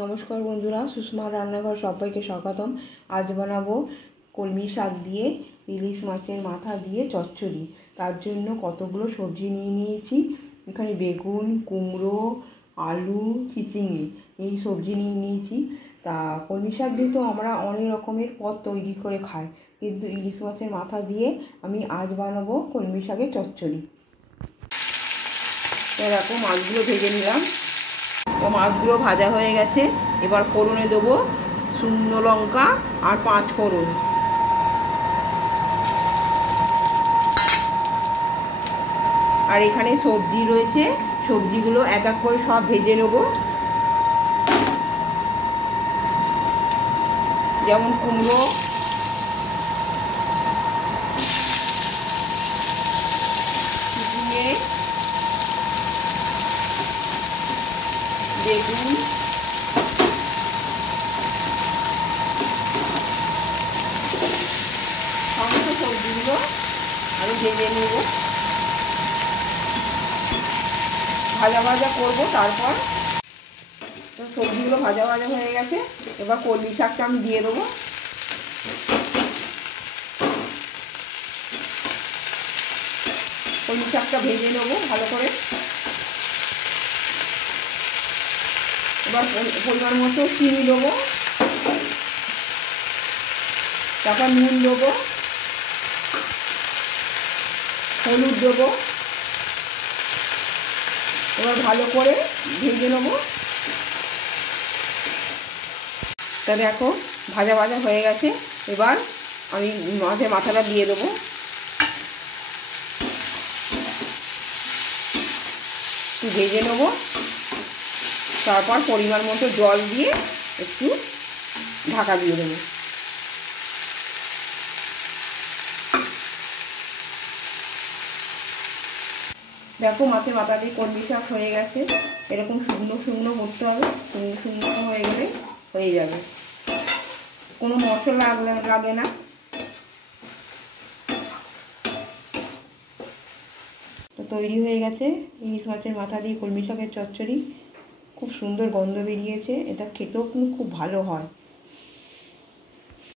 নমস্কার বন্ধুরা, সুষমা রান্নাঘর সবাইকে স্বাগতম। আজ বানাবো কলমি শাক দিয়ে ইলিশ মাছের মাথা দিয়ে চচ্চড়ি। তার জন্য কতগুলো সবজি নিয়ে নিয়েছি। এখানে বেগুন, কুমড়ো, আলু, চিচিঙে এই সবজি নিয়ে নিয়েছি। তা কলমি শাক দিয়ে তো আমরা অনেক রকমের পদ তৈরি করে খাই, কিন্তু ইলিশ মাছের মাথা দিয়ে আমি আজ বানাবো কলমি শাকের চচ্চড়ি। এরকম মাছগুলো ভেজে নিলাম। ও মাছগুলো ভাজা হয়ে গেছে। এবার ফোড়নে দেবো শুকনো লঙ্কা আর 5 ফোড়ন। আর এখানে সবজি রয়েছে, সবজিগুলো এক এক করে সব ভেজে নেব। যেমন কুমড়ো, ঝিঙে, বেগুন, সমস্ত সবজিগুলো আমি ভেজে নেব, ভাজা ভাজা করবো। তারপর তো সবজিগুলো ভাজা ভাজা হয়ে গেছে। এবার কলমি শাকটা আমি দিয়ে দেবো। কলমি শাকটা ভেজে নেবো ভালো করে। এবার পরিমাণ মতো চিনি দেবো, তারপর নুন দেবো, হলুদ দেবো। এবার ভালো করে ভেজে নেবো। তা দেখো ভাজা ভাজা হয়ে গেছে। এবার আমি মাছের মাথাটা দিয়ে দেবো। একটু ভেজে নেবো, তারপর পরিমাণ মতো জল দিয়ে একটু ঢাকা দিয়ে দেবো। দেখো মাছের মাথা দিয়ে কলমি শাক হয়ে গেছে। এরকম শুকনো শুকনো করতে হবে, শুকনো শুকনো হয়ে গেলে হয়ে যাবে। কোনো মশলা লাগে না। তো তৈরি হয়ে গেছে ইলিশ মাছের মাথা দিয়ে কলমি শাকের চচ্চড়ি। খুব সুন্দর গন্ধ বেরিয়েছে। এটা খেতেও কিন্তু খুব ভালো হয়।